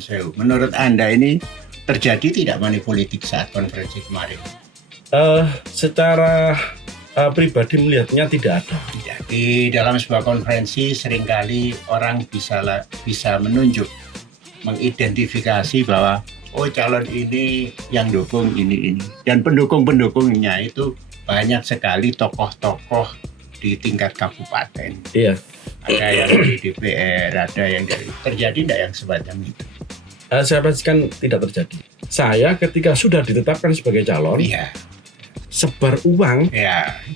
Sewu. Menurut Anda ini terjadi tidak money politik saat konferensi kemarin? Secara pribadi melihatnya tidak ada. Di dalam sebuah konferensi seringkali orang bisa menunjuk, mengidentifikasi bahwa calon ini yang dukung ini. Dan pendukung-pendukungnya itu banyak sekali tokoh-tokoh di tingkat kabupaten. Iya. Ada yang dari DPR, ada yang dari... Terjadi tidak yang semacam itu? Saya pastikan tidak terjadi. Saya ketika sudah ditetapkan sebagai calon, sebar uang,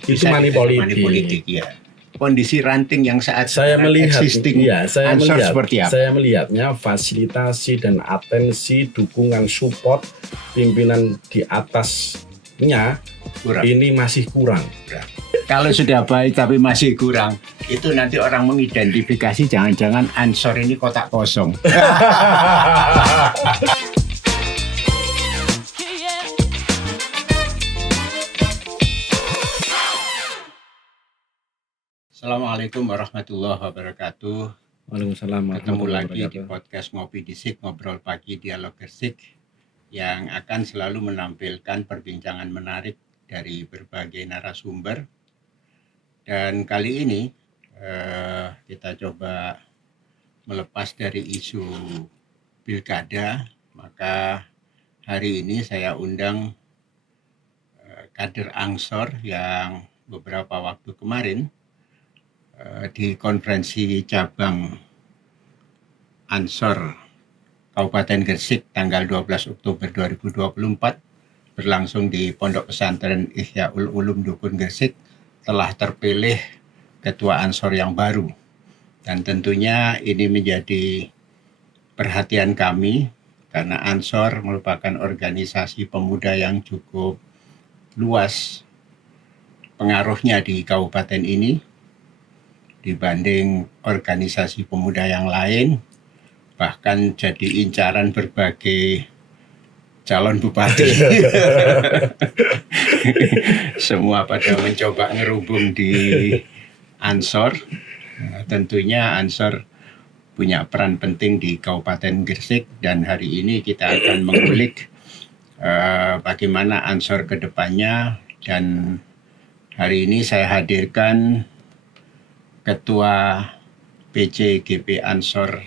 itu money politik. Ya. Kondisi ranting yang saat saya melihat, existing seperti apa? Saya melihatnya fasilitasi dan atensi, dukungan, support pimpinan di atasnya ini masih kurang. Kalau sudah baik tapi masih kurang, itu nanti orang mengidentifikasi jangan-jangan Ansor ini kotak kosong. Assalamualaikum warahmatullahi wabarakatuh. Waalaikumsalam. Ketemu lagi di podcast Ngopi Disik, Ngobrol Pagi Dialog Gersik, yang akan selalu menampilkan perbincangan menarik dari berbagai narasumber. Dan kali ini kita coba melepas dari isu pilkada, maka hari ini saya undang kader Ansor yang beberapa waktu kemarin di konferensi cabang Ansor Kabupaten Gersik tanggal 12 Oktober 2024 berlangsung di Pondok Pesantren Ihyaul Ulum Dukun Gersik, telah terpilih ketua Ansor yang baru. Dan tentunya ini menjadi perhatian kami karena Ansor merupakan organisasi pemuda yang cukup luas pengaruhnya di kabupaten ini dibanding organisasi pemuda yang lain, bahkan jadi incaran berbagai calon bupati. Semua pada mencoba ngerubung di Ansor. Tentunya Ansor punya peran penting di Kabupaten Gersik, dan hari ini kita akan mengulik bagaimana Ansor ke depannya. Dan hari ini saya hadirkan Ketua PCGP Ansor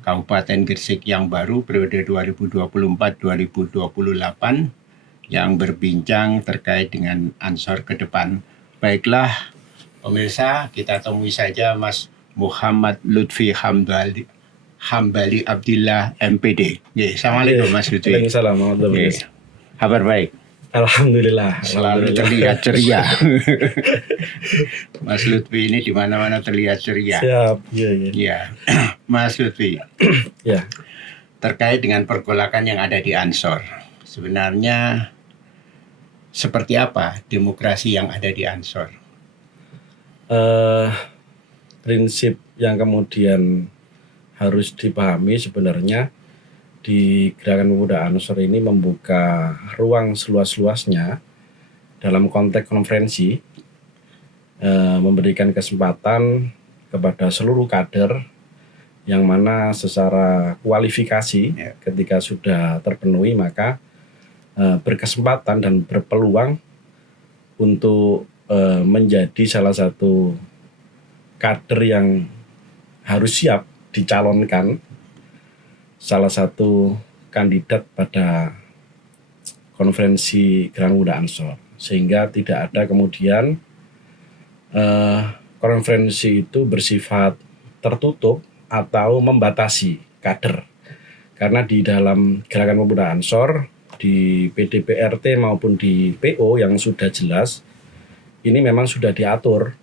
Kabupaten Gersik yang baru periode 2024-2028 yang berbincang terkait dengan Ansor ke depan. Baiklah pemirsa, kita temui saja Mas Muhammad Lutfi Hambali Abdillah MPD. Assalamualaikum Mas Lutfi. Waalaikumsalam. Kabar baik? Alhamdulillah. Selalu terlihat ceria. Mas Lutfi ini di mana-mana terlihat ceria. Siap. Ya. Mas Lutfi. Ya. Terkait dengan pergolakan yang ada di Ansor, sebenarnya seperti apa demokrasi yang ada di Ansor? Prinsip yang kemudian harus dipahami sebenarnya di Gerakan Pemuda Ansor ini membuka ruang seluas-luasnya dalam konteks konferensi, memberikan kesempatan kepada seluruh kader yang mana secara kualifikasi ketika sudah terpenuhi maka berkesempatan dan berpeluang untuk menjadi salah satu kader yang harus siap dicalonkan salah satu kandidat pada konferensi Gerakan Pemuda Ansor, sehingga tidak ada kemudian konferensi itu bersifat tertutup atau membatasi kader, karena di dalam Gerakan Pemuda Ansor di PDPRT maupun di PO yang sudah jelas ini memang sudah diatur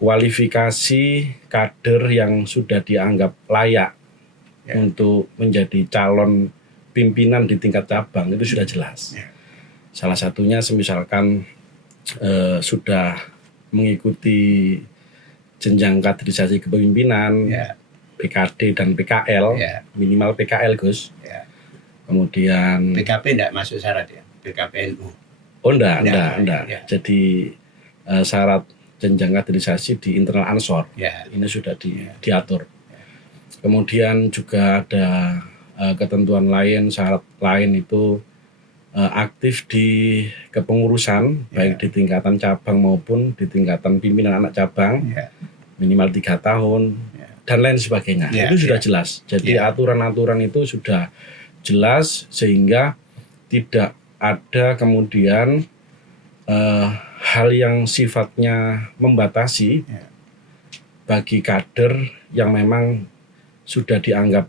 kualifikasi kader yang sudah dianggap layak untuk menjadi calon pimpinan di tingkat cabang itu sudah jelas. Salah satunya misalkan sudah mengikuti jenjang kaderisasi kepemimpinan, PKD dan PKL, minimal PKL Gus. Kemudian PKP enggak masuk syarat ya? PKPNU. Oh enggak. Jadi syarat jenjang kaderisasi di internal Ansor ini sudah diatur. Kemudian juga ada ketentuan lain, syarat lain itu aktif di kepengurusan, baik di tingkatan cabang maupun di tingkatan pimpinan anak cabang, minimal 3 tahun, dan lain sebagainya. Itu sudah jelas. Jadi aturan-aturan itu sudah jelas sehingga tidak ada kemudian hal yang sifatnya membatasi bagi kader yang memang sudah dianggap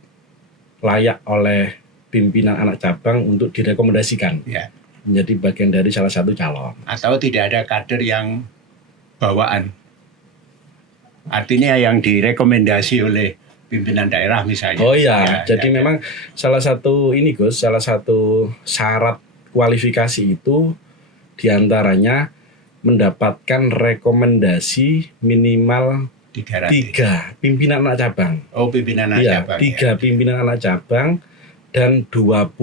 layak oleh pimpinan anak cabang untuk direkomendasikan menjadi bagian dari salah satu calon. Atau tidak ada kader yang bawaan, artinya yang direkomendasi oleh pimpinan daerah misalnya. Oh iya, jadi memang salah satu ini Gus, salah satu syarat kualifikasi itu diantaranya mendapatkan rekomendasi minimal 3 pimpinan anak cabang. Oh, pimpinan anak cabang. 3 pimpinan anak cabang dan 20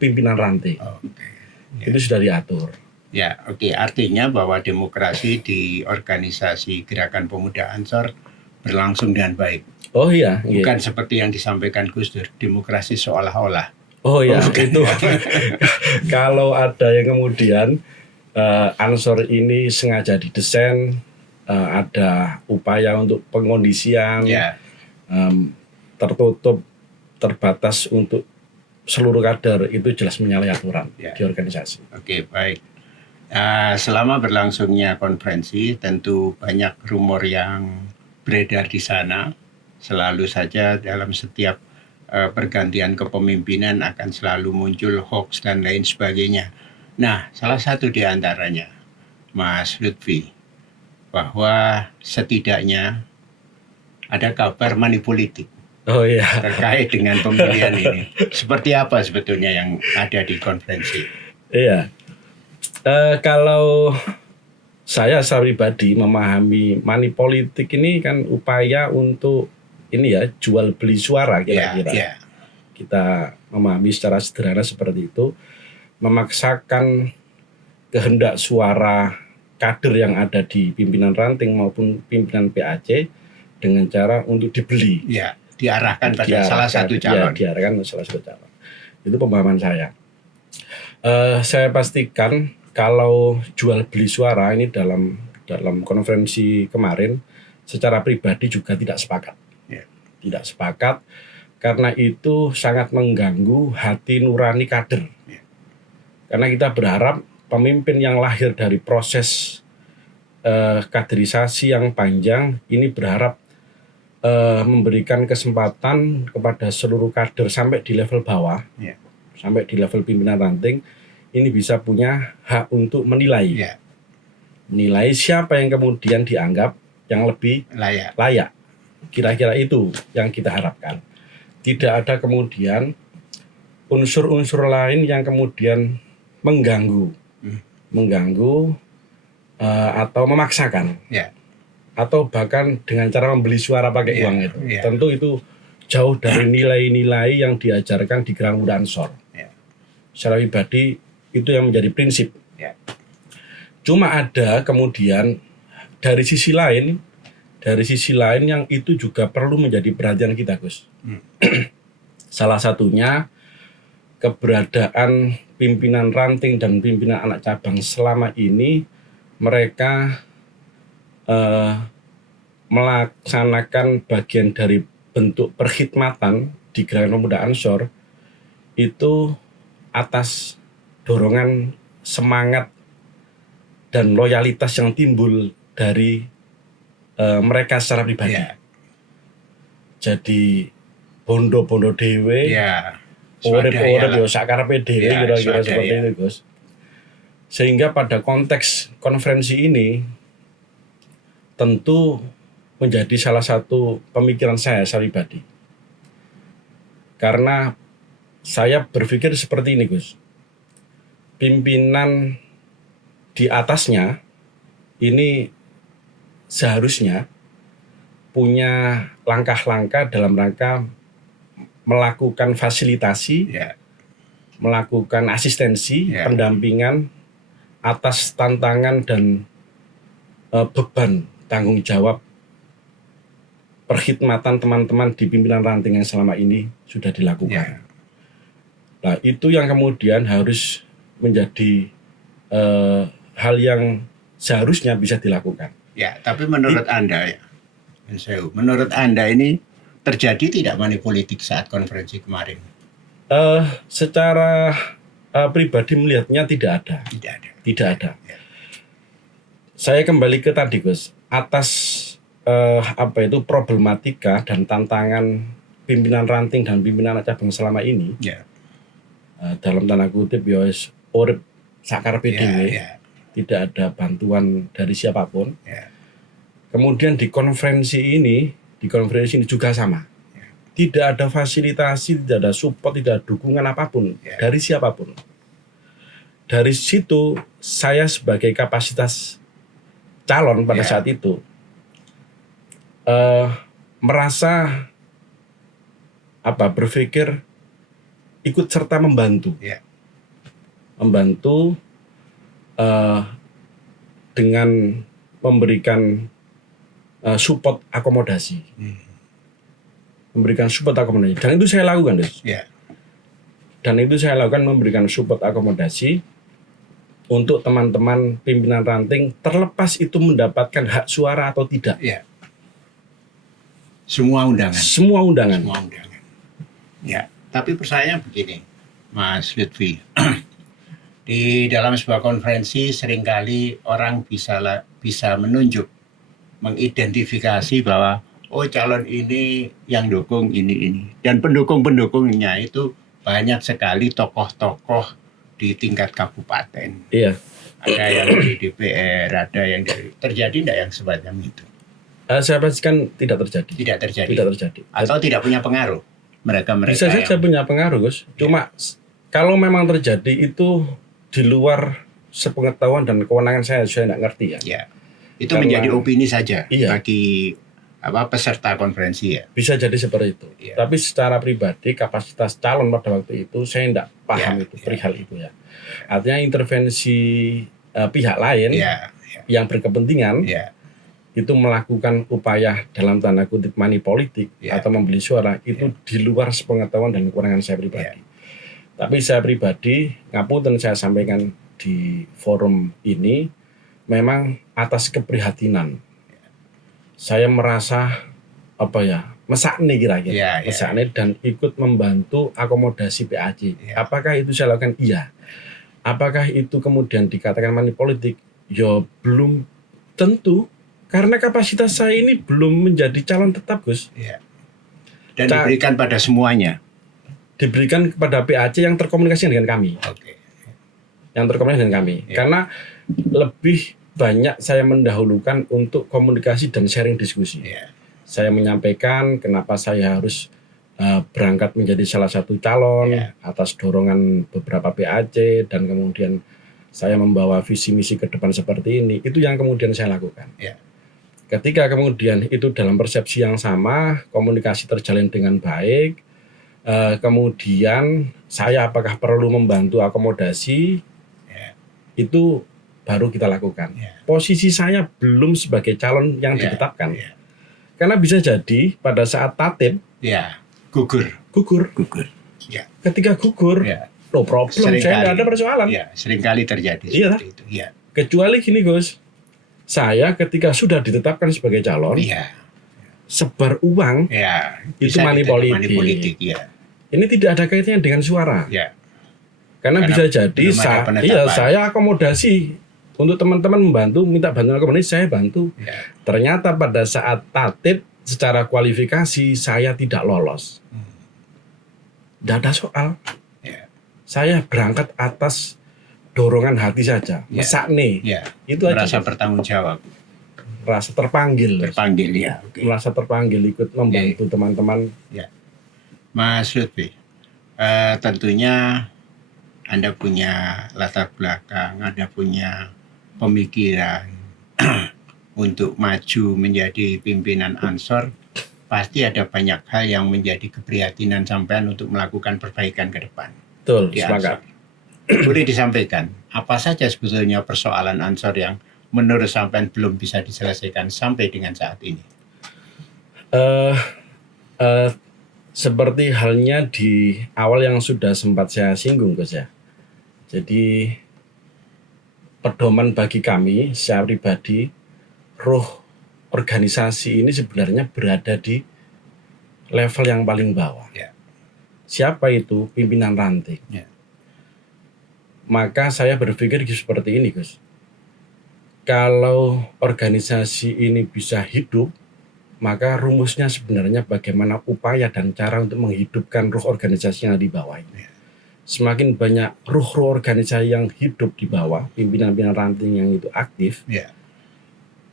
pimpinan ranting. Itu sudah diatur. Ya, oke. Artinya bahwa demokrasi di organisasi Gerakan Pemuda Ansor berlangsung dengan baik. Oh iya. Bukan seperti yang disampaikan Gus Dur, demokrasi seolah-olah. Oh iya, itu kalau ada yang kemudian Ansor ini sengaja didesain, ada upaya untuk pengondisian, tertutup, terbatas untuk seluruh kader, itu jelas menyalahi aturan di organisasi. Oke, baik. Selama berlangsungnya konferensi, tentu banyak rumor yang beredar di sana. Selalu saja dalam setiap pergantian kepemimpinan akan selalu muncul hoax dan lain sebagainya. Nah, salah satu di antaranya, Mas Lutfi, bahwa setidaknya ada kabar manipolitik terkait dengan pemilihan ini. Seperti apa sebetulnya yang ada di konferensi? Iya, kalau saya pribadi memahami manipolitik ini kan upaya untuk ini ya, jual beli suara kira-kira. Kita memahami secara sederhana seperti itu, memaksakan kehendak suara kader yang ada di pimpinan ranting maupun pimpinan PAC dengan cara untuk dibeli. Diarahkan pada salah satu calon. Diarahkan pada salah satu calon. Itu pemahaman saya. Saya pastikan kalau jual beli suara ini dalam konferensi kemarin, secara pribadi juga tidak sepakat. Tidak sepakat karena itu sangat mengganggu hati nurani kader. Karena kita berharap pemimpin yang lahir dari proses kaderisasi yang panjang ini berharap memberikan kesempatan kepada seluruh kader sampai di level bawah, sampai di level pimpinan ranting, ini bisa punya hak untuk menilai, menilai siapa yang kemudian dianggap yang lebih layak. Kira-kira itu yang kita harapkan. Tidak ada kemudian unsur-unsur lain yang kemudian mengganggu atau memaksakan. Atau bahkan dengan cara membeli suara pakai uang itu. Tentu itu jauh dari nilai-nilai yang diajarkan di Gerakan Pemuda Ansor. Secara pribadi itu yang menjadi prinsip. Cuma ada kemudian dari sisi lain yang itu juga perlu menjadi perhatian kita, Gus. Salah satunya keberadaan pimpinan ranting dan pimpinan anak cabang selama ini mereka melaksanakan bagian dari bentuk perkhidmatan di Gerakan Pemuda Ansor itu atas dorongan semangat dan loyalitas yang timbul dari mereka secara pribadi. Jadi bondo-bondo dewe, urip-urip yo sakarepe dhewe kira-kira seperti itu, Gus. Sehingga pada konteks konferensi ini tentu menjadi salah satu pemikiran saya pribadi. Karena saya berpikir seperti ini, Gus. Pimpinan di atasnya ini seharusnya punya langkah-langkah dalam rangka melakukan fasilitasi, melakukan asistensi, pendampingan atas tantangan dan beban tanggung jawab perkhidmatan teman-teman di pimpinan ranting yang selama ini sudah dilakukan. Nah, itu yang kemudian harus menjadi hal yang seharusnya bisa dilakukan. Ya, tapi menurut Anda ya, menurut Anda ini terjadi tidak money politik saat konferensi kemarin? Secara pribadi melihatnya tidak ada. Tidak ada. Ya. Saya kembali ke tadi, Gus, atas problematika dan tantangan pimpinan ranting dan pimpinan anak cabang selama ini. Ya. Dalam tanda kutip ya wis urip sakarepe dhewe. Tidak ada bantuan dari siapapun. Ya. Kemudian di konferensi ini juga sama. Ya. Tidak ada fasilitasi, tidak ada support, tidak ada dukungan apapun dari siapapun. Dari situ saya sebagai kapasitas calon pada saat itu merasa berpikir ikut serta membantu. Membantu dengan memberikan support akomodasi. Memberikan support akomodasi. Dan itu saya lakukan, Des. Dan itu saya lakukan, memberikan support akomodasi untuk teman-teman pimpinan ranting, terlepas itu mendapatkan hak suara atau tidak. Semua undangan. Semua undangan. Ya, tapi persoalannya begini, Mas Lutfi. Di dalam sebuah konferensi seringkali orang bisa menunjuk, mengidentifikasi bahwa calon ini yang dukung ini. Dan pendukung-pendukungnya itu banyak sekali tokoh-tokoh di tingkat kabupaten. Iya. Ada yang di DPR, ada yang dari terjadi enggak yang semacam itu? Saya pastikan tidak terjadi. Tidak terjadi. Atau tidak punya pengaruh mereka. Bisa saja punya pengaruh, Gus. Cuma kalau memang terjadi itu di luar sepengetahuan dan kewenangan saya tidak ngerti ya. Itu menjadi opini saja bagi peserta konferensi ya. Bisa jadi seperti itu. Tapi secara pribadi kapasitas calon pada waktu itu saya tidak paham perihal itu ya. Artinya intervensi pihak lain yang berkepentingan itu melakukan upaya dalam tanda kutip money politik atau membeli suara itu di luar sepengetahuan dan kewenangan saya pribadi. Tapi saya pribadi, ngapunten saya sampaikan di forum ini, memang atas keprihatinan. Saya merasa mesakne kira-kira, mesakne dan ikut membantu akomodasi PAC. Apakah itu saya lakukan? Iya. Apakah itu kemudian dikatakan money politik? Ya belum tentu, karena kapasitas saya ini belum menjadi calon tetap, Gus. Dan diberikan pada semuanya. Diberikan kepada PAC yang terkomunikasi dengan kami. Yang terkomunikasi dengan kami. Karena lebih banyak saya mendahulukan untuk komunikasi dan sharing diskusi. Saya menyampaikan kenapa saya harus berangkat menjadi salah satu calon atas dorongan beberapa PAC, dan kemudian saya membawa visi misi ke depan seperti ini. Itu yang kemudian saya lakukan. Ketika kemudian itu dalam persepsi yang sama, komunikasi terjalin dengan baik, kemudian saya apakah perlu membantu akomodasi, itu baru kita lakukan. Posisi saya belum sebagai calon yang ditetapkan. Karena bisa jadi pada saat tatib gugur. Ketika gugur, no problem, saya tidak ada persoalan. Seringkali terjadi seperti itu. Kecuali gini, Gus, saya ketika sudah ditetapkan sebagai calon, sebar uang, itu money politik. Ini tidak ada kaitannya dengan suara. Karena bisa jadi saya akomodasi untuk teman-teman membantu, minta bantuan akomodasi, saya bantu. Ternyata pada saat tatib secara kualifikasi saya tidak lolos. Tidak ada soal. Saya berangkat atas dorongan hati saja. Mesakne. Itu merasa aja. bertanggung jawab. Merasa terpanggil. Merasa terpanggil ikut membantu teman-teman. Mas Lutfi, tentunya Anda punya latar belakang, Anda punya pemikiran untuk maju menjadi pimpinan Ansor. Pasti ada banyak hal yang menjadi keprihatinan sampean untuk melakukan perbaikan ke depan. Betul, semangat. Boleh disampaikan, apa saja sebetulnya persoalan Ansor yang menurut sampean belum bisa diselesaikan sampai dengan saat ini? seperti halnya di awal yang sudah sempat saya singgung, Gus ya. Jadi pedoman bagi kami secara pribadi, roh organisasi ini sebenarnya berada di level yang paling bawah. Ya. Siapa itu? Pimpinan ranting. Ya. Maka saya berpikir seperti ini, Gus. Kalau organisasi ini bisa hidup, maka rumusnya sebenarnya bagaimana upaya dan cara untuk menghidupkan ruh organisasi yang di bawah ini. Semakin banyak ruh-ruh organisasi yang hidup di bawah, pimpinan-pimpinan ranting yang itu aktif,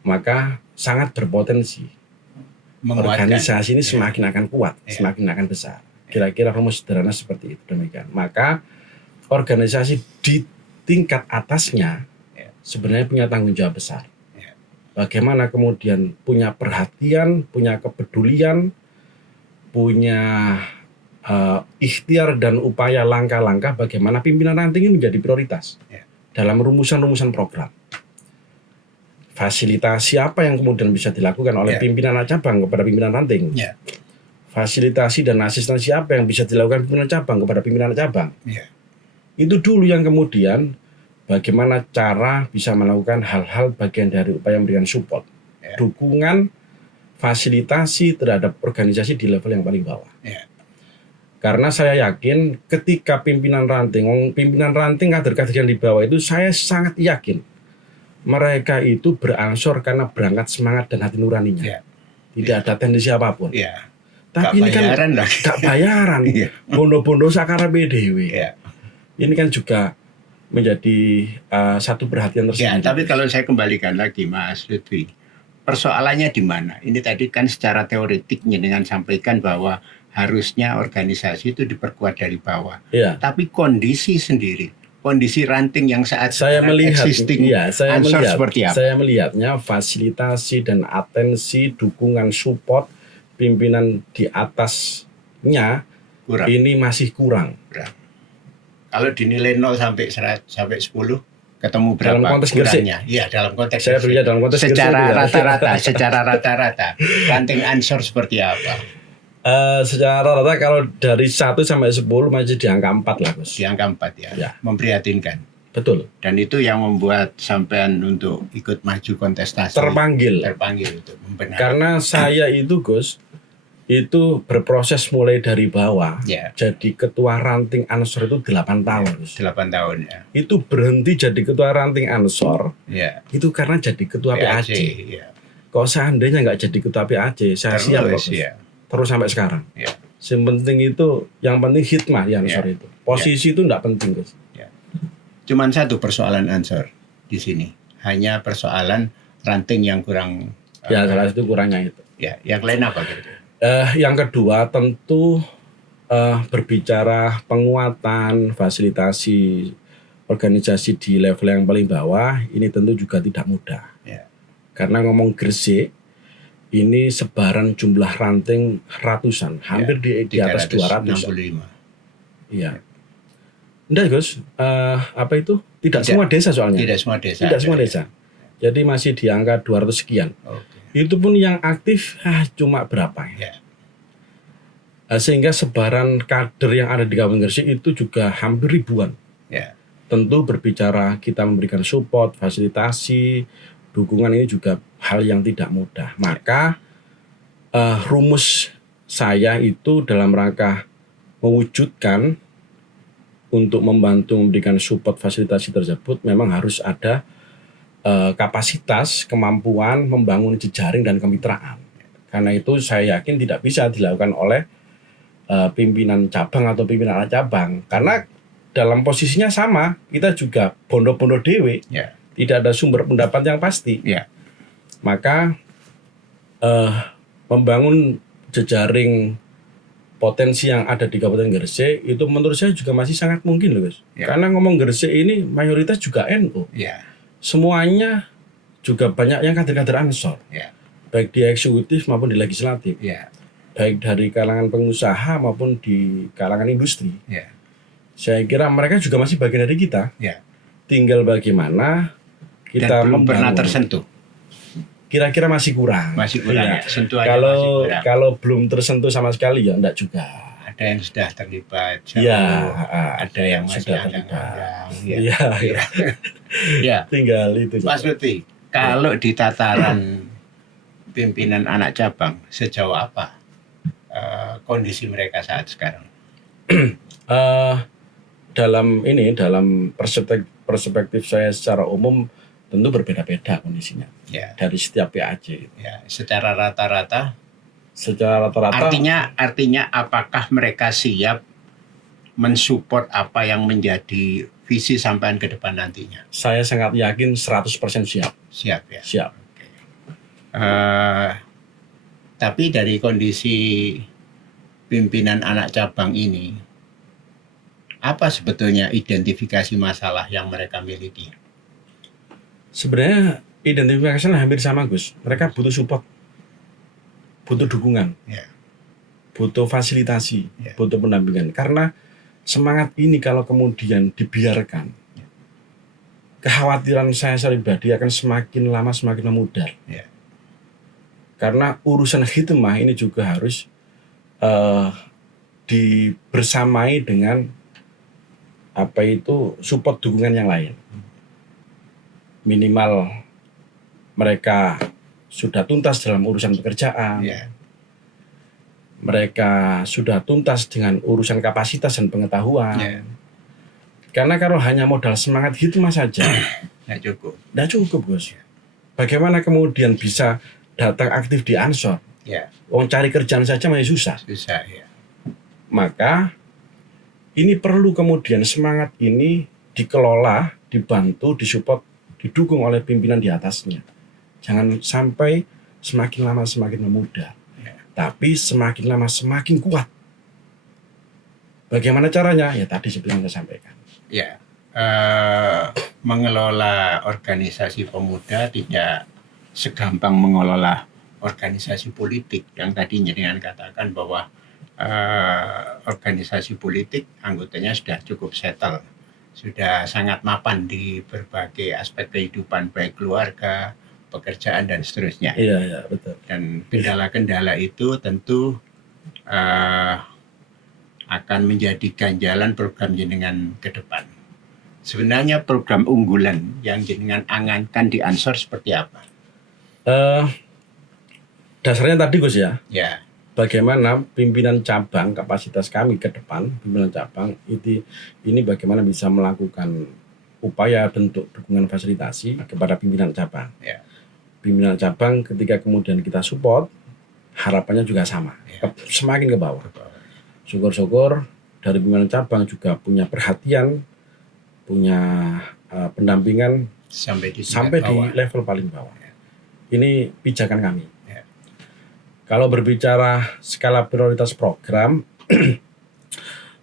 maka sangat berpotensi organisasi ini semakin akan kuat, semakin akan besar. Kira-kira rumus sederhana seperti itu, demikian. Maka organisasi di tingkat atasnya sebenarnya punya tanggung jawab besar. Bagaimana kemudian punya perhatian, punya kepedulian, punya ikhtiar dan upaya langkah-langkah bagaimana pimpinan ranting ini menjadi prioritas dalam rumusan-rumusan program. Fasilitasi apa yang kemudian bisa dilakukan oleh pimpinan cabang kepada pimpinan ranting? Fasilitasi dan asistensi apa yang bisa dilakukan pimpinan cabang kepada pimpinan cabang? Itu dulu yang kemudian bagaimana cara bisa melakukan hal-hal bagian dari upaya memberikan support, dukungan, fasilitasi terhadap organisasi di level yang paling bawah. Karena saya yakin ketika pimpinan ranting kader-kader yang di bawah itu, saya sangat yakin mereka itu beransur karena berangkat semangat dan hati nuraninya. Tidak ada tendensi apapun. Tapi ini kan gak bayaran. Bondo-bondo sakara PDW. Ini kan juga menjadi satu perhatian tersendiri. Tapi kalau saya kembalikan lagi Mas Lutfi, persoalannya di mana? Ini tadi kan secara teoretik dengan sampaikan bahwa harusnya organisasi itu diperkuat dari bawah. Tapi kondisi sendiri, kondisi ranting yang saat saya melihat, existing seperti apa? Saya melihatnya fasilitasi dan atensi, dukungan, support pimpinan di atasnya ini masih kurang. Kalau dinilai 0 sampai 10, ketemu berapa dalam konteks kurangnya? Iya, dalam konteks saya beri dalam konteks secara rata-rata ranting ansor seperti apa? Secara rata kalau dari 1 sampai 10 masih di angka 4 lah, Gus. Di angka 4 ya. Memprihatinkan. Betul. Dan itu yang membuat sampean untuk ikut maju kontestasi. Terpanggil untuk membenarkan. Karena saya itu, Gus, itu berproses mulai dari bawah. Jadi ketua ranting Ansor itu 8 tahun. 8 tahun ya. Itu berhenti jadi ketua ranting Ansor. Itu karena jadi ketua PAC. Kalau seandainya nggak jadi ketua PAC, saya siap kok. Terus sampai sekarang. Yang penting itu, yang penting hikmah ya Ansor itu. Posisi itu nggak penting, Gus. Cuman satu persoalan Ansor di sini. Hanya persoalan ranting yang kurang. Salah satu kurangnya itu. Yang lain apa gitu? Yang kedua tentu berbicara penguatan fasilitasi organisasi di level yang paling bawah ini tentu juga tidak mudah. Karena ngomong Gresik ini sebaran jumlah ranting ratusan, hampir di atas 200. Iya. Enggak, Gus. Apa itu? Tidak semua desa soalnya. Tidak semua desa. Jadi masih di angka 200 sekian. Itu pun yang aktif cuma berapa ya. Sehingga sebaran kader yang ada di Kabupaten Gresik itu juga hampir ribuan. Tentu berbicara kita memberikan support, fasilitasi, dukungan ini juga hal yang tidak mudah. Maka rumus saya itu dalam rangka mewujudkan untuk membantu memberikan support fasilitasi tersebut memang harus ada kapasitas, kemampuan membangun jejaring dan kemitraan. Karena itu saya yakin tidak bisa dilakukan oleh pimpinan cabang atau pimpinan anak cabang. Karena dalam posisinya sama, kita juga bondo-bondo dewe, tidak ada sumber pendapat yang pasti. Maka membangun jejaring potensi yang ada di Kabupaten Gresik itu menurut saya juga masih sangat mungkin loh, Gus. Karena ngomong Gresik ini mayoritas juga NU. Semuanya juga banyak yang kader-kader Ansor. Baik di eksekutif maupun di legislatif. Baik dari kalangan pengusaha maupun di kalangan industri. Saya kira mereka juga masih bagian dari kita. Tinggal bagaimana kita dan belum pernah tersentuh. kira-kira masih kurang. Masih kurang Iya. ya, sentuhannya masih kurang. Kalau belum tersentuh sama sekali ya enggak juga. Ada yang sudah terlibat jauh, Iya, ada yang masih sudah terlibat. anggang-anggang. Iya. Ya, Tinggal itu. Mas Lutfi, kalau di tataran pimpinan anak cabang, sejauh apa kondisi mereka saat sekarang? Eh, dalam perspektif saya secara umum tentu berbeda-beda kondisinya Ya, dari setiap PAJ. ya, secara rata-rata. Secara rata-rata Artinya apakah mereka siap mensupport apa yang menjadi visi sampean ke depan nantinya? saya sangat yakin 100% siap. Siap ya. Siap. Tapi dari kondisi pimpinan anak cabang ini, apa sebetulnya identifikasi masalah yang mereka miliki? Sebenarnya identifikasinya hampir sama, Gus. Mereka butuh support, butuh dukungan, Ya. butuh fasilitasi, Ya. butuh pendampingan. Karena semangat ini kalau kemudian dibiarkan, kekhawatiran saya pribadi akan semakin lama semakin memudar. Ya. Karena urusan khidmah ini juga harus dibersamai dengan support dukungan yang lain. Minimal mereka sudah tuntas dalam urusan pekerjaan, Ya. mereka sudah tuntas dengan urusan kapasitas dan pengetahuan. Ya. Karena kalau hanya modal semangat hikmah saja, Nggak cukup. tidak cukup, Gus. Bagaimana kemudian bisa datang aktif di Ansor? Ya. Wong cari kerjaan saja masih susah. Susah ya. Maka ini perlu kemudian semangat ini dikelola, dibantu, disupport, didukung oleh pimpinan di atasnya. Jangan sampai semakin lama semakin memudar, tapi semakin lama semakin kuat. Bagaimana caranya? Ya tadi seperti yang saya sampaikan. Ya, mengelola organisasi pemuda tidak segampang mengelola organisasi politik yang tadinya dengan katakan bahwa organisasi politik anggotanya sudah cukup settle, sudah sangat mapan di berbagai aspek kehidupan baik keluarga, pekerjaan dan seterusnya. Iya, betul. Dan kendala-kendala itu tentu akan menjadi ganjalan program jenengan ke depan. Sebenarnya program unggulan yang jenengan angankan di Ansor seperti apa? Dasarnya tadi, Gus, ya. Ya. Bagaimana pimpinan cabang, kapasitas kami ke depan, pimpinan cabang ini bagaimana bisa melakukan upaya bentuk dukungan fasilitasi kepada pimpinan cabang. Ya. Pimpinan cabang ketika kemudian kita support, harapannya juga sama, Ya. semakin ke bawah. Syukur-syukur dari pimpinan cabang juga punya perhatian, punya pendampingan sampai di level paling bawah. Ya. Ini pijakan kami. Ya. Kalau berbicara skala prioritas program,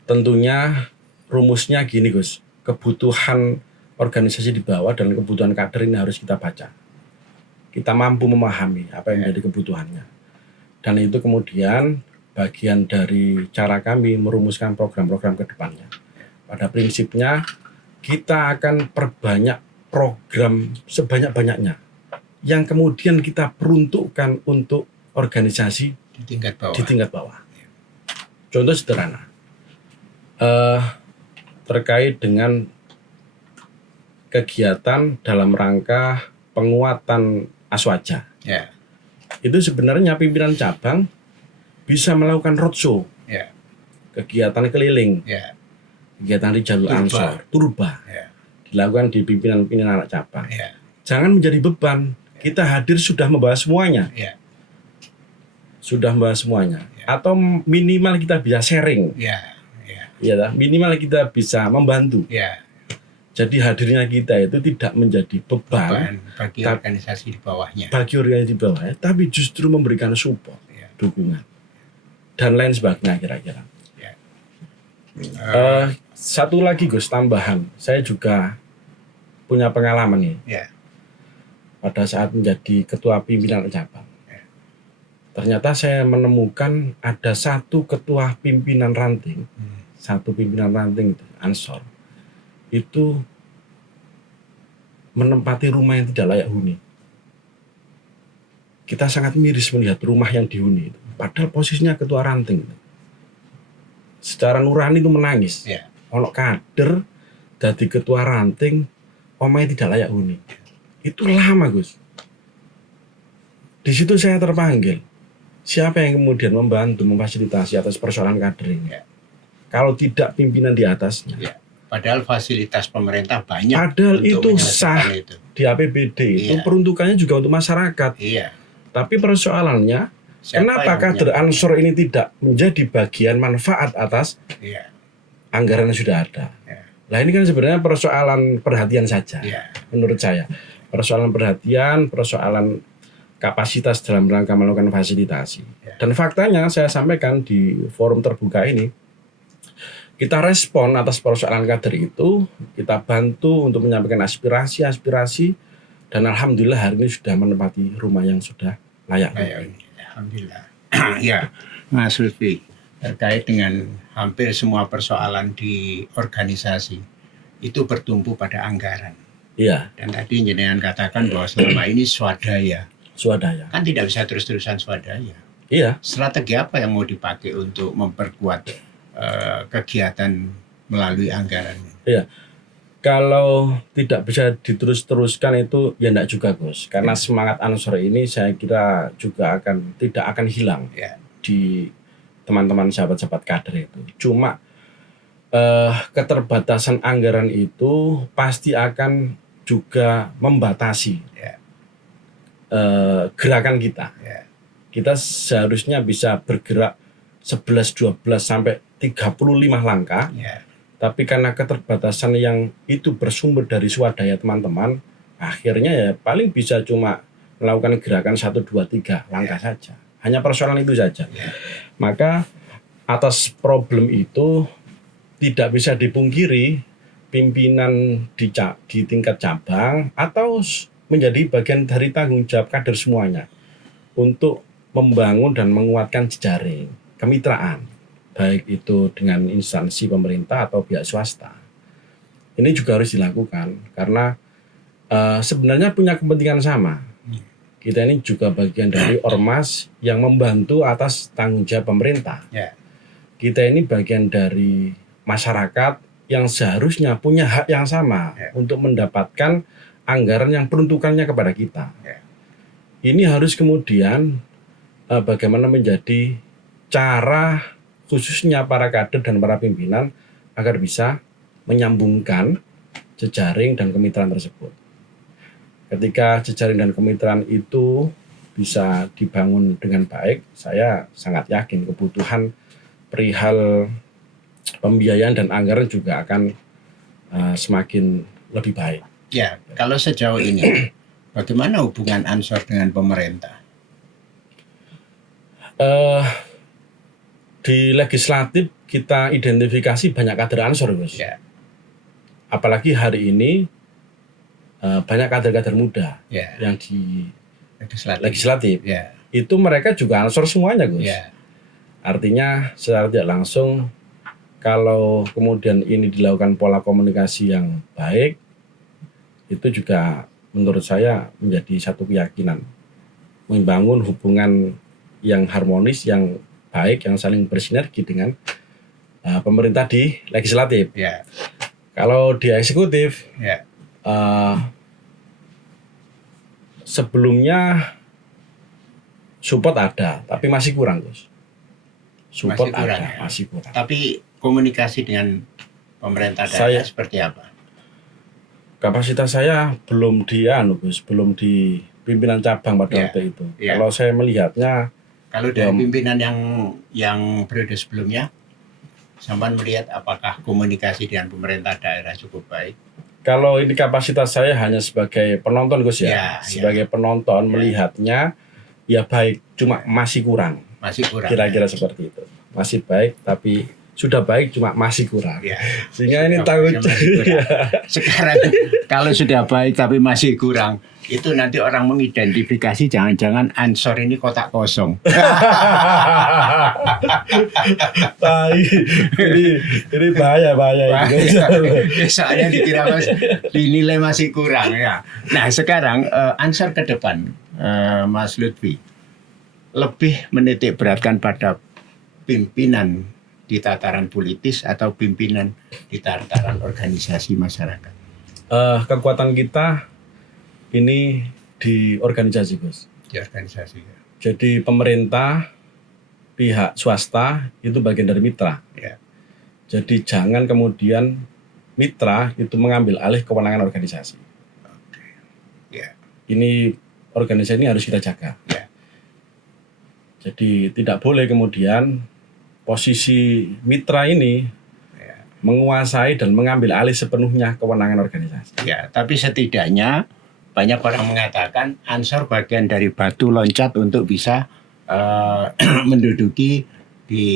tentunya rumusnya gini, Gus. Kebutuhan organisasi di bawah dan kebutuhan kader ini harus kita baca. Kita mampu memahami apa yang menjadi kebutuhannya. Dan itu kemudian bagian dari cara kami merumuskan program-program ke depannya. Pada prinsipnya, kita akan perbanyak program sebanyak-banyaknya yang kemudian kita peruntukkan untuk organisasi di tingkat bawah. Contoh sederhana, terkait dengan kegiatan dalam rangka penguatan Aswaja. Ya. Itu sebenarnya pimpinan cabang bisa melakukan roadshow, Ya. kegiatan keliling, Ya. kegiatan di jalur Ansor, turba, Ya. dilakukan di pimpinan anak cabang. Ya. Jangan menjadi beban. Kita hadir sudah membahas semuanya. Ya. Sudah membahas semuanya. Atau minimal kita bisa sharing. Ya. Ya, minimal kita bisa membantu. Ya. Jadi hadirnya kita itu tidak menjadi beban bagi organisasi di bawahnya. Bagi organisasi di bawahnya, tapi justru memberikan support, dukungan, dan lain sebagainya kira-kira. Ya. Satu lagi, Gus, tambahan. Saya juga punya pengalaman nih. Ya. Pada saat menjadi ketua pimpinan cabang. Ya. Ternyata saya menemukan ada satu ketua pimpinan ranting, satu pimpinan ranting itu, Ansor, itu menempati rumah yang tidak layak huni. kita sangat miris melihat rumah yang dihuni itu. Padahal posisinya ketua ranting. Secara nurani itu menangis. Ya. Ono kader dadi ketua ranting, omahe tidak layak huni. Itu lama, Gus. Di situ saya terpanggil. Siapa yang kemudian membantu memfasilitasi atas persoalan kader ini? Ya. Kalau tidak pimpinan di atasnya. Ya. Padahal fasilitas pemerintah banyak. Padahal untuk itu sah itu. di APBD itu Iya. peruntukannya juga untuk masyarakat. Iya. Tapi persoalannya, kenapa kader Ansor ini tidak menjadi bagian manfaat atas Iya. anggaran yang sudah ada? Iya. Nah ini kan sebenarnya persoalan perhatian saja, Iya. menurut saya. Persoalan perhatian, persoalan kapasitas dalam rangka melakukan fasilitasi. Iya. Dan faktanya saya sampaikan di forum terbuka ini, kita respon atas persoalan kader itu, kita bantu untuk menyampaikan aspirasi, dan alhamdulillah hari ini sudah menempati rumah yang sudah layak. Alhamdulillah. Ya, Mas Lutfi, terkait dengan hampir semua persoalan di organisasi itu bertumpu pada anggaran. Iya. Dan tadi jenengan katakan bahwa selama ini swadaya. Kan tidak bisa terus-terusan swadaya. Iya. Strategi apa yang mau dipakai untuk memperkuat kegiatan melalui anggaran? Iya. Kalau tidak bisa diterus-teruskan itu ya enggak juga, Gus. Karena semangat Ansor ini saya kira juga tidak akan hilang di teman-teman sahabat-sahabat kader itu. Cuma keterbatasan anggaran itu pasti akan juga membatasi gerakan kita. Kita seharusnya bisa bergerak 11, 12 sampai 35 langkah. Tapi karena keterbatasan yang itu bersumber dari swadaya teman-teman, akhirnya ya paling bisa cuma melakukan gerakan 1, 2, 3 langkah saja. Hanya persoalan itu saja. Maka atas problem itu tidak bisa dipungkiri pimpinan di tingkat cabang atau menjadi bagian dari tanggung jawab kader semuanya untuk membangun dan menguatkan jejaring kemitraan, baik itu dengan instansi pemerintah atau pihak swasta. Ini juga harus dilakukan karena sebenarnya punya kepentingan sama. Kita ini juga bagian dari ormas yang membantu atas tanggung jawab pemerintah. Kita ini bagian dari masyarakat yang seharusnya punya hak yang sama untuk mendapatkan anggaran yang peruntukannya kepada kita. Ini harus kemudian bagaimana menjadi cara khususnya para kader dan para pimpinan agar bisa menyambungkan jejaring dan kemitraan tersebut. Ketika jejaring dan kemitraan itu bisa dibangun dengan baik, saya sangat yakin kebutuhan perihal pembiayaan dan anggaran juga akan semakin lebih baik. Ya, kalau sejauh ini, bagaimana hubungan Ansor dengan pemerintah? Di legislatif kita identifikasi banyak kader Ansor, Gus. Apalagi hari ini banyak kader-kader muda yang di legislatif. Itu mereka juga Ansor semuanya, Gus. Artinya secara tidak langsung kalau kemudian ini dilakukan pola komunikasi yang baik, itu juga menurut saya menjadi satu keyakinan membangun hubungan yang harmonis, yang baik, yang saling bersinergi dengan pemerintah di legislatif. Kalau di eksekutif, sebelumnya support ada, tapi masih kurang, Gus. Support masih kurang, ada, masih kurang. Tapi komunikasi dengan pemerintah daerah seperti apa? Kapasitas saya belum belum di pimpinan cabang pada waktu itu. Kalau saya melihatnya, kalau dari pimpinan yang periode sebelumnya, sampean melihat apakah komunikasi dengan pemerintah daerah cukup baik? Kalau ini kapasitas saya hanya sebagai penonton, Gus sebagai penonton melihatnya ya baik, cuma masih kurang. Kira-kira seperti itu. Masih baik tapi sudah baik cuma masih kurang. Sehingga ini takut. Sekarang kalau sudah baik tapi masih kurang, itu nanti orang mengidentifikasi jangan-jangan Ansor ini kotak kosong. ini bahaya. Soalnya dikira dinilai masih kurang ya. Nah sekarang Ansor ke depan Mas Lutfi, lebih menitik beratkan pada pimpinan di tataran politis atau pimpinan di tataran organisasi masyarakat? Kekuatan kita ini di organisasi, Gus. Di organisasi. Jadi pemerintah, pihak swasta itu bagian dari mitra. Ya. Jadi jangan kemudian mitra itu mengambil alih kewenangan organisasi. Ya. Ini organisasi ini harus kita jaga. Ya. Jadi tidak boleh kemudian posisi mitra ini menguasai dan mengambil alih sepenuhnya kewenangan organisasi. Ya, tapi setidaknya banyak orang mengatakan Ansor bagian dari batu loncat untuk bisa menduduki di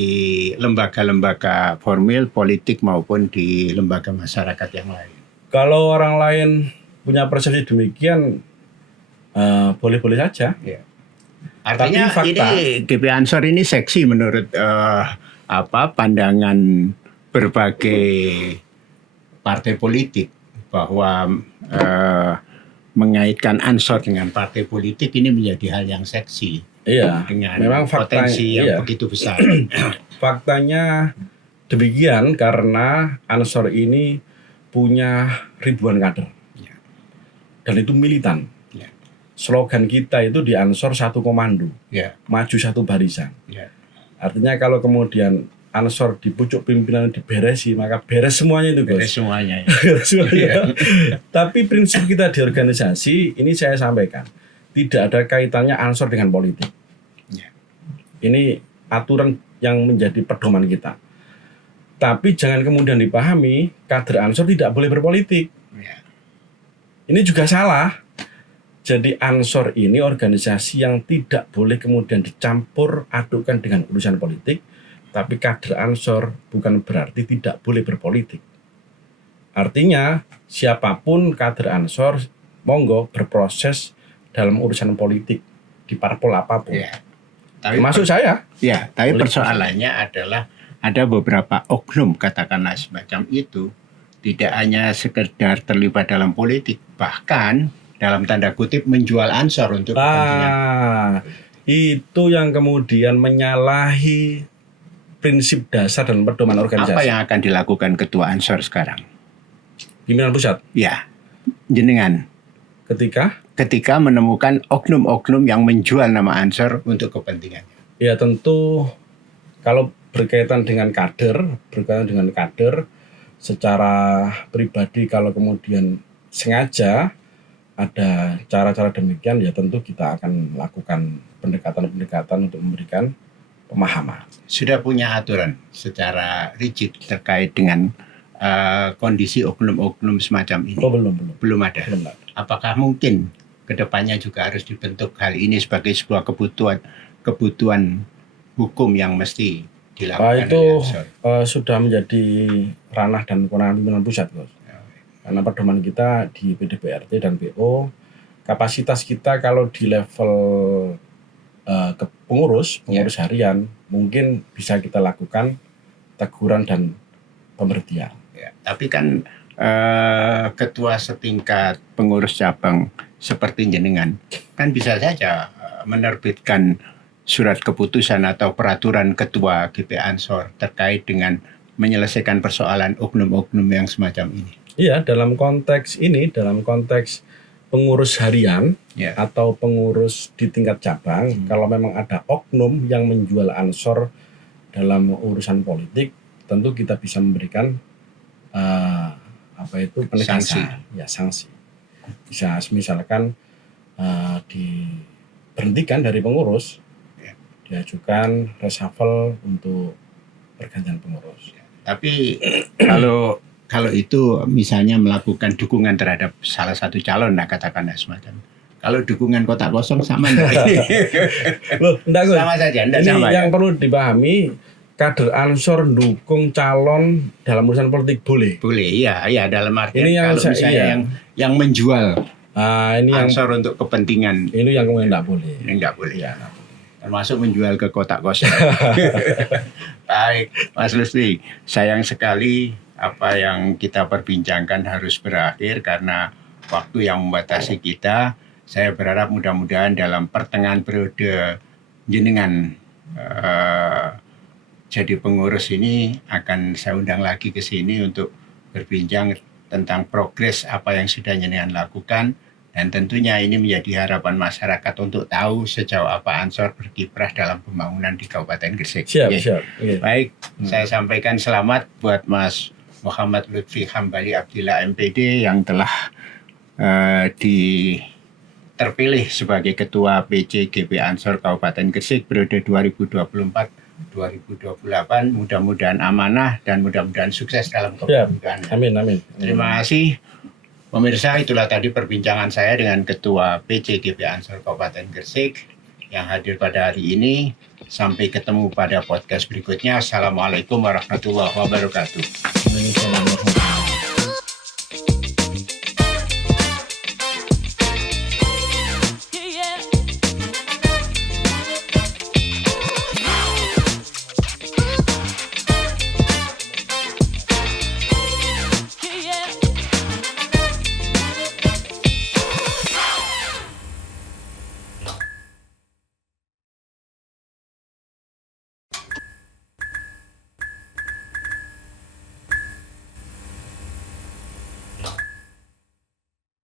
lembaga-lembaga formal politik maupun di lembaga masyarakat yang lain. Kalau orang lain punya persepsi demikian, boleh-boleh saja. Ya. Artinya tapi fakta, ini GP Ansor ini seksi menurut pandangan berbagai partai politik bahwa mengaitkan Ansor dengan partai politik ini menjadi hal yang seksi. Iya, dengan memang potensi yang begitu besar. Faktanya demikian karena Ansor ini punya ribuan kader. Ya. Dan itu militan. Ya. Slogan kita itu di Ansor satu komando, Ya. maju satu barisan. Ya. Artinya kalau kemudian Ansor di pucuk pimpinan diberesi, maka beres semuanya itu, Gus. Beres semuanya. Ya. Semuanya. Tapi prinsip kita di organisasi, ini saya sampaikan, tidak ada kaitannya Ansor dengan politik. Ya. Ini aturan yang menjadi pedoman kita. Tapi jangan kemudian dipahami kader Ansor tidak boleh berpolitik. Ya. Ini juga salah. Jadi Ansor ini organisasi yang tidak boleh kemudian dicampur adukan dengan urusan politik. Tapi kader Ansor bukan berarti tidak boleh berpolitik. Artinya siapapun kader Ansor monggo berproses dalam urusan politik di parpol apapun. Ya. Tapi Termasuk saya. Ya, tapi Politik. persoalannya adalah ada beberapa oknum katakanlah semacam itu tidak hanya sekedar terlibat dalam politik, bahkan dalam tanda kutip menjual Ansor untuk kepentingan. Itu yang kemudian menyalahi prinsip dasar dan pedoman organisasi. Apa yang akan dilakukan ketua Ansor sekarang? Pimpinan pusat. Ya, jenengan. Ketika menemukan oknum-oknum yang menjual nama Ansor untuk kepentingannya. Ya tentu kalau berkaitan dengan kader secara pribadi kalau kemudian sengaja ada cara-cara demikian ya tentu kita akan lakukan pendekatan-pendekatan untuk memberikan pemahaman. Sudah punya aturan secara rigid terkait dengan kondisi oknum-oknum semacam ini? Oh, belum ada. Apakah mungkin kedepannya juga harus dibentuk hal ini sebagai sebuah kebutuhan hukum yang mesti dilakukan? Itu sudah menjadi ranah dan kewenangan pimpinan pusat, Bos. Karena pedoman kita di PDPRT dan PO, kapasitas kita kalau di level pengurus harian mungkin bisa kita lakukan teguran dan pemberhentian. Ya, tapi kan ketua setingkat pengurus cabang seperti jenengan kan bisa saja menerbitkan surat keputusan atau peraturan ketua GP Ansor terkait dengan menyelesaikan persoalan oknum-oknum yang semacam ini. Iya, dalam konteks pengurus harian atau pengurus di tingkat cabang, kalau memang ada oknum yang menjual Ansor dalam urusan politik, tentu kita bisa memberikan penegasan, sanksi. Bisa misalkan diberhentikan dari pengurus, diajukan reshuffle untuk pergantian pengurus. Tapi kalau itu misalnya melakukan dukungan terhadap salah satu calon, katakanlah semacam. Kalau dukungan kotak kosong sama enggak? Sama saja, enggak sama. Yang perlu dipahami, kader Ansor dukung calon dalam urusan politik boleh. Boleh, iya dalam artian ini kalau misalnya yang menjual ini Ansor untuk kepentingan. Ini yang kemudian enggak boleh. Enggak boleh. Ya. Termasuk menjual ke kotak kosong. Baik, Mas Lutfi, sayang sekali apa yang kita perbincangkan harus berakhir karena waktu yang membatasi kita. Saya berharap mudah-mudahan dalam pertengahan periode jenengan jadi pengurus ini akan saya undang lagi ke sini untuk berbincang tentang progres apa yang sudah jenengan lakukan, dan tentunya ini menjadi harapan masyarakat untuk tahu sejauh apa Ansor berkiprah dalam pembangunan di Kabupaten Gresik. Siap. Baik, saya sampaikan selamat buat Mas Muhammad Lutfi Hambali Abdillah MPD yang telah terpilih sebagai Ketua PC GP Ansor Kabupaten Gresik periode 2024-2028. Mudah-mudahan amanah dan mudah-mudahan sukses dalam kepemimpinan. Amin. Terima kasih. Pemirsa, itulah tadi perbincangan saya dengan Ketua PC GP Ansor Kabupaten Gresik yang hadir pada hari ini. Sampai ketemu pada podcast berikutnya. Assalamualaikum warahmatullahi wabarakatuh. Waalaikumsalam warahmatullahi wabarakatuh.